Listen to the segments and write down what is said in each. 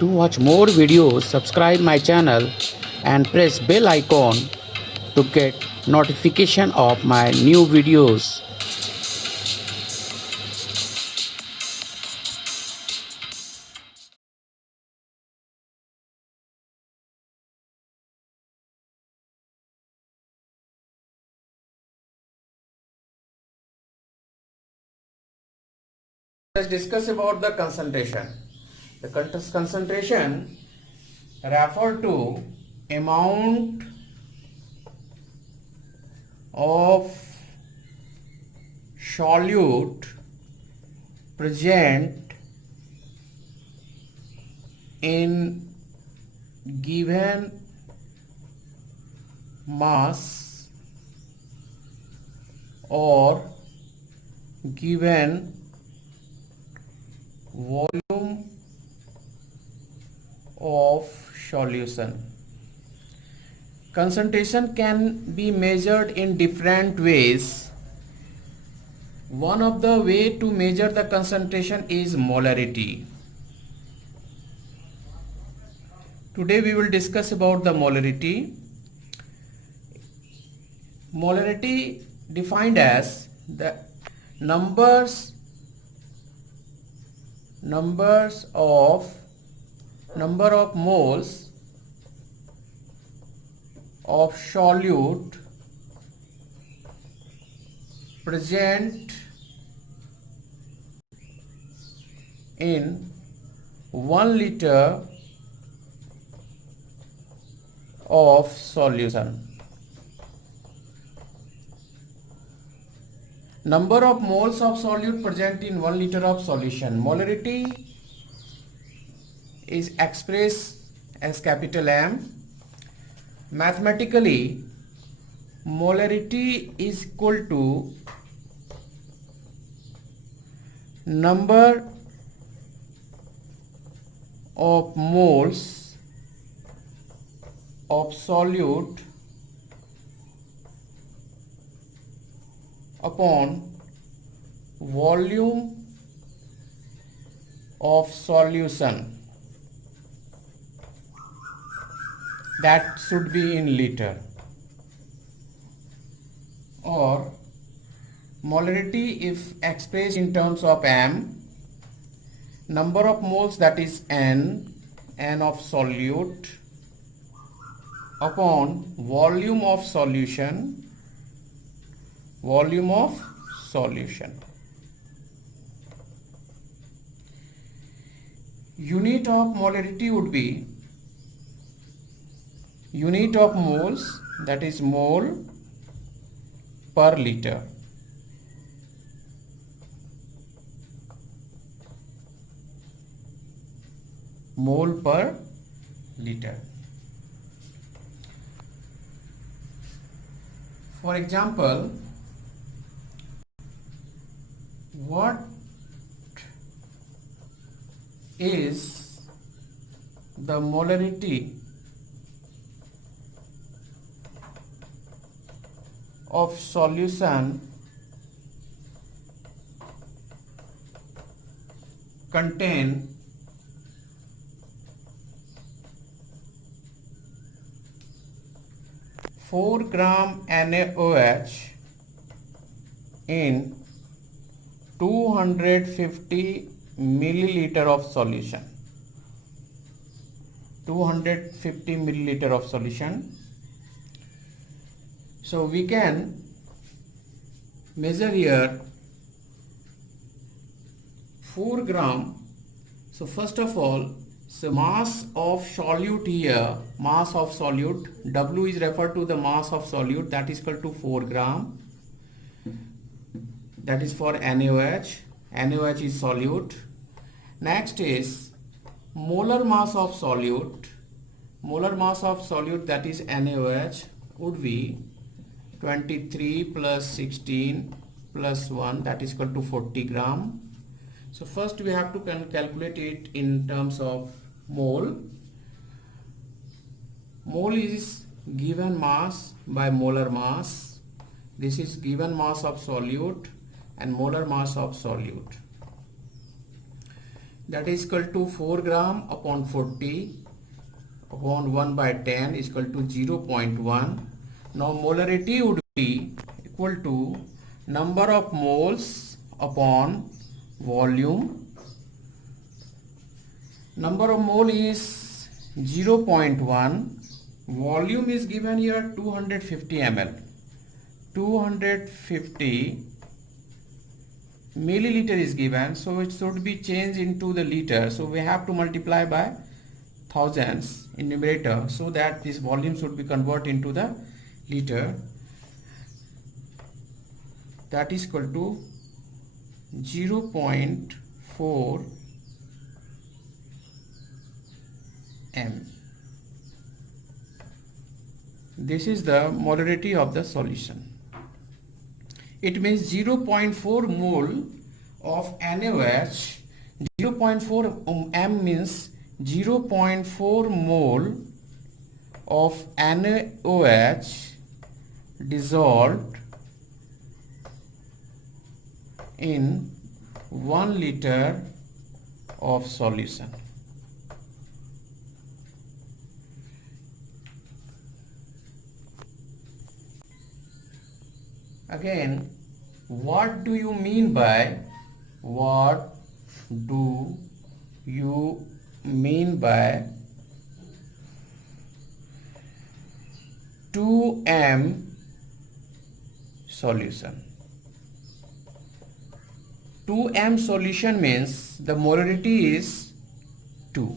To watch more videos, subscribe my channel and press bell icon to get notification of my new videos. Let's discuss about the concentration. The concentration refer to amount of solute present in given mass or given volume of solution. Concentration can be measured in different ways. One of the way to measure the concentration is molarity. Today we will discuss about the molarity. Molarity defined as the numbers of number of moles of solute present in 1 liter of solution. Number of moles of solute present in 1 liter of solution. Molarity is expressed as capital M. Mathematically, molarity is equal to number of moles of solute upon volume of solution, that should be in liter. Or molarity if expressed in terms of M, number of moles, that is N of solute, upon volume of solution, Unit of molarity would be unit of moles, that is mole per liter. Mole per liter. For example, what is the molarity of solution contain 4 gram NaOH in 250 milliliter of solution. 250 milliliter of solution. So we can measure here 4 gram. So first of all, so mass of solute here, mass of solute, W is referred to the mass of solute, that is equal to 4 gram. That is for NaOH. NaOH is solute. Next is molar mass of solute. Molar mass of solute, that is NaOH, would be 23 plus 16 plus 1, that is equal to 40 gram. So first we have to calculate it in terms of mole. Mole is given mass by molar mass. This is given mass of solute and molar mass of solute. that is equal to 4 gram upon 40 upon 1 by 10 is equal to 0.1. Now molarity would be equal to number of moles upon volume. Number of mole is 0.1. Volume is given here 250 ml. 250 milliliter is given, so it should be changed into the liter. So we have to multiply by thousands in numerator so that this volume should be converted into the liter. That is equal to 0.4 m. This is the molarity of the solution. It means 0.4 mole of NaOH. 0.4 m means 0.4 mole of NaOH dissolved in 1 liter of solution. Again, what do you mean by 2m solution? 2m solution means the molarity is 2.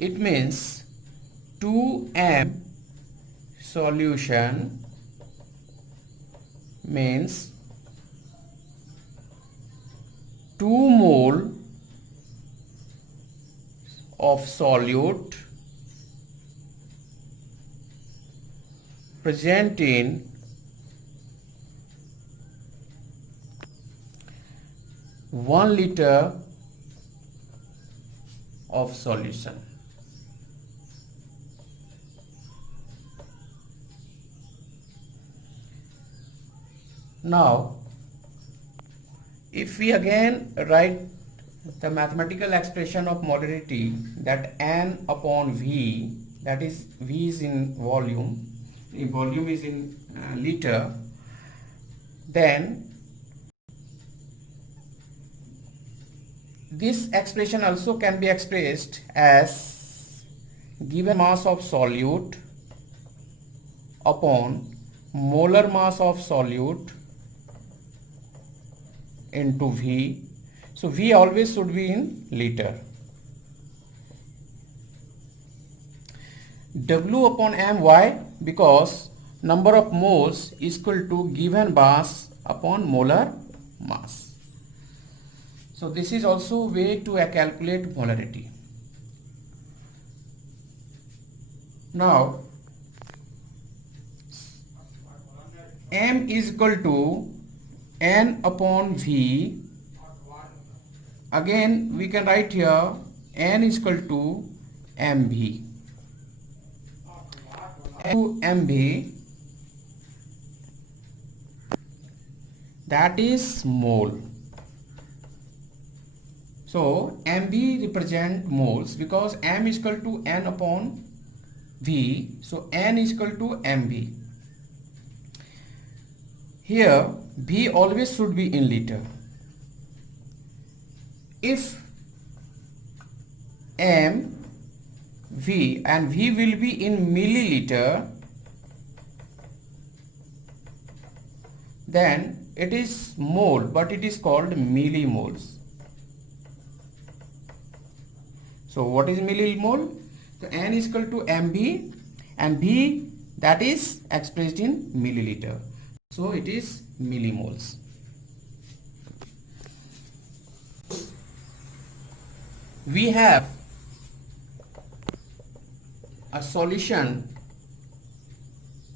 It means 2m solution means 2 mole of solute present in 1 liter of solution. Now, if we again write the mathematical expression of molarity, that N upon V, that is V is in volume, the volume is in liter, then this expression also can be expressed as given mass of solute upon molar mass of solute into V. So V always should be in liter. W upon M, why? Because number of moles is equal to given mass upon molar mass. So this is also way to calculate molarity. Now M is equal to N upon V. Again we can write here N is equal to MV. To MV, that is mole. So MV represent moles because M is equal to N upon V. So N is equal to MV. Here V always should be in liter. If M, V and V will be in milliliter, then it is mole, but it is called millimoles. So what is millimole? So N is equal to MV and V, that is expressed in milliliter. So it is millimoles. We have a solution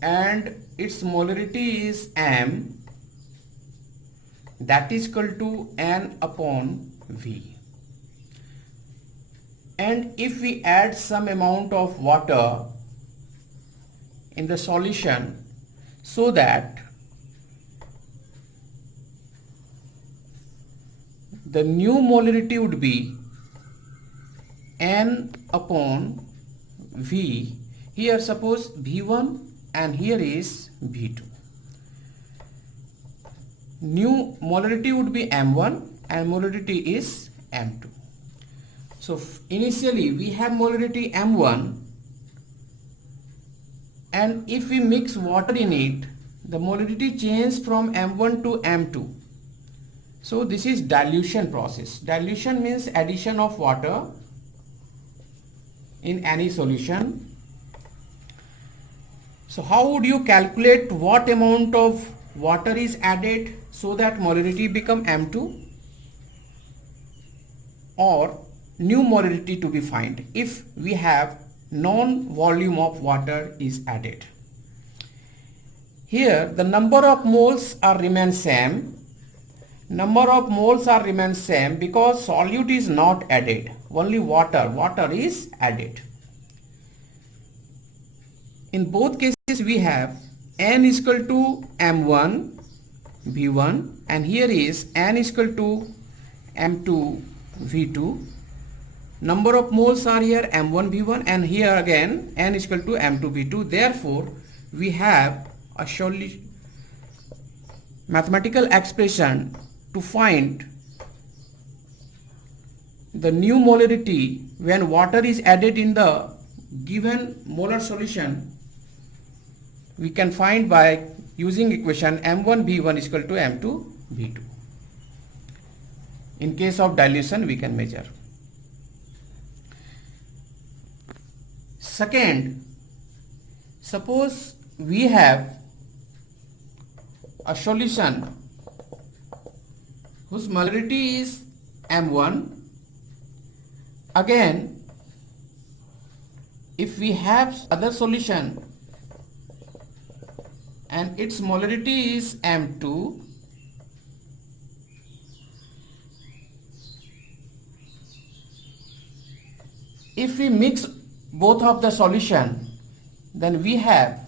and its molarity is M, that is equal to N upon V. And if we add some amount of water in the solution so the new molarity would be N upon V. Here suppose V1 and here is V2. New molarity would be M1 and molarity is M2. So initially we have molarity M1, and if we mix water in it, the molarity changes from M1 to M2. So this is dilution process. Dilution means addition of water in any solution. So how would you calculate what amount of water is added so that molarity become M2, or new molarity to be found if we have known volume of water is added? Here the number of moles are remain same. Number of moles are remain same because solute is not added, only water is added. In both cases we have N is equal to M1 V1 and here is N is equal to M2 V2. Number of moles are here M1 V1 and here again N is equal to M2 V2. Therefore we have a mathematical expression to find the new molarity when water is added in the given molar solution. We can find by using equation M1 V1 is equal to M2 V2. In case of dilution we can measure. Second, suppose we have a solution whose molarity is M1. Again, if we have other solution and its molarity is M2, if we mix both of the solution, then we have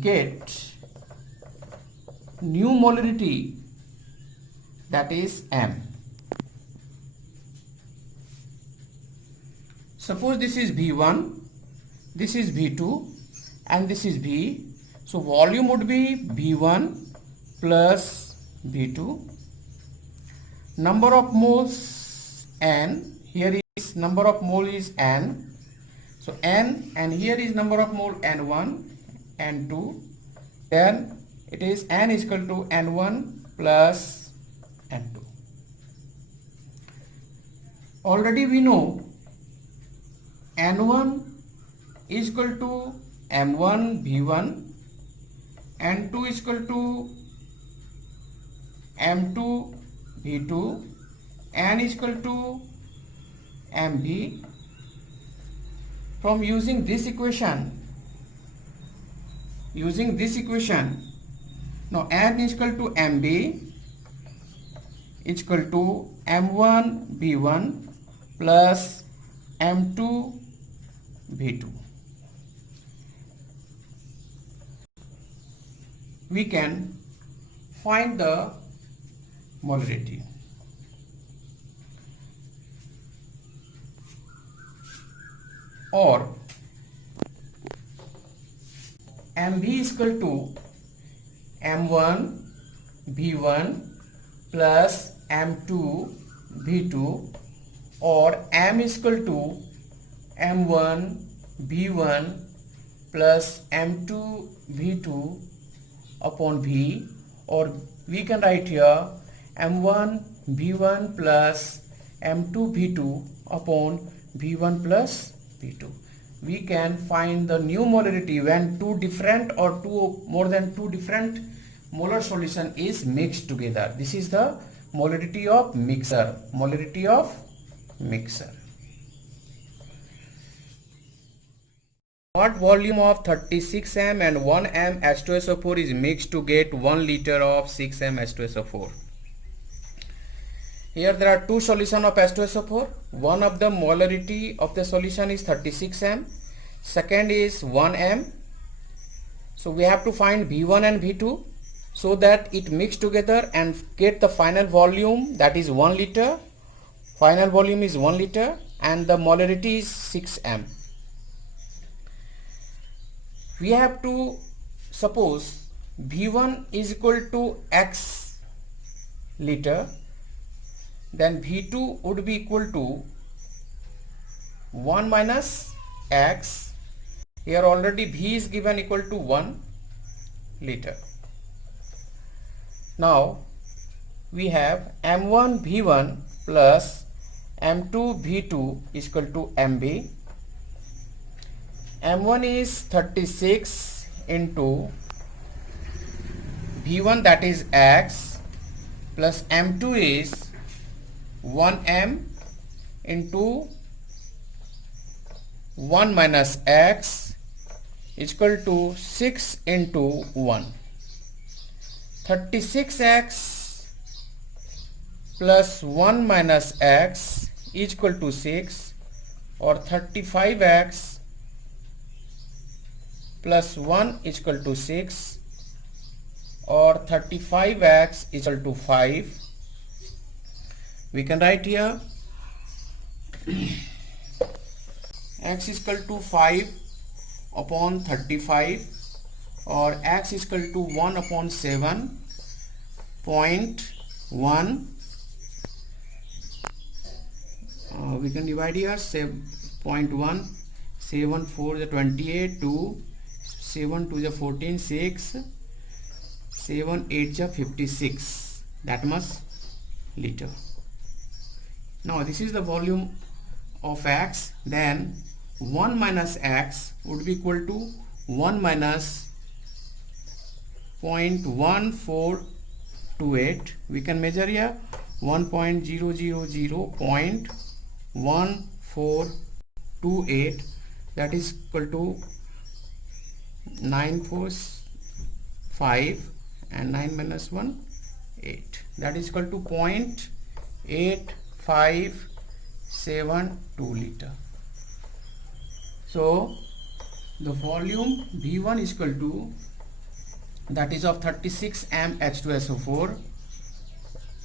get new molarity, that is M. Suppose this is V1, this is V2 and this is V. So volume would be V1 plus V2. Number of moles N, here is number of mole is N. So N, and here is number of mole N1, N2. Then it is N is equal to N1 plus N2. Already we know N1 is equal to M1 V1, N2 is equal to M2 V2, N is equal to MV. From using this equation, now N is equal to MB is equal to M1 V1 plus M2 V2. We can find the molarity. Or MV is equal to M1 V1 plus M2 V2, or M is equal to M1 V1 plus M2 V2 upon V, or we can write here M1 V1 plus M2 V2 upon V1 plus V2. We can find the new molarity when two different or more than two different molar solution is mixed together. This is the molarity of mixer. What volume of 36 m and 1 m H2SO4 is mixed to get 1 liter of 6 m H2SO4? Here there are two solutions of H2SO4. One of the molarity of the solution is 36 m. Second is 1 m. So we have to find V1 and V2. so that it mix together and get the final volume, that is 1 liter. Final volume is 1 liter and the molarity is 6 m. We have to suppose V1 is equal to X liter, then V2 would be equal to 1 minus X. Here already V is given equal to 1 liter. Now we have M1 V1 plus M2 V2 is equal to MB. M1 is 36 into V1, that is X, plus M2 is 1M into 1 minus X is equal to 6 into 1. 36X plus 1 minus X is equal to 6, or 35X plus 1 is equal to 6, or 35X is equal to 5. We can write here X is equal to 5 upon 35, or X is equal to 1 upon 7.1. We can divide here 7.1, 7 4 the 28, 2 7 2 the 14, 6 7 8 the 56, that much liter. Now this is the volume of X. Then 1 minus X would be equal to 1 minus 0.1428. We can measure here 1.000.1428, that is equal to 945, and 9 minus 1 8, that is equal to 0.8572 liter. So the volume V1 is equal to, that is of 36 m H2SO4,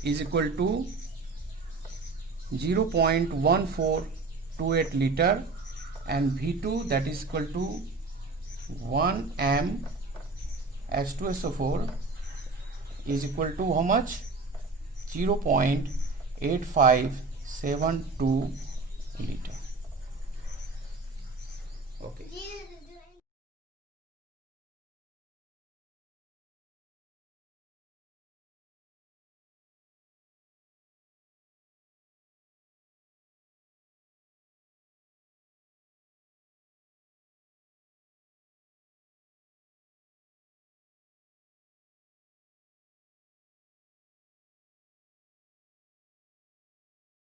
is equal to 0.1428 liter, and V2, that is equal to 1 m H2SO4 is equal to how much? 0.8572 liter. Okay.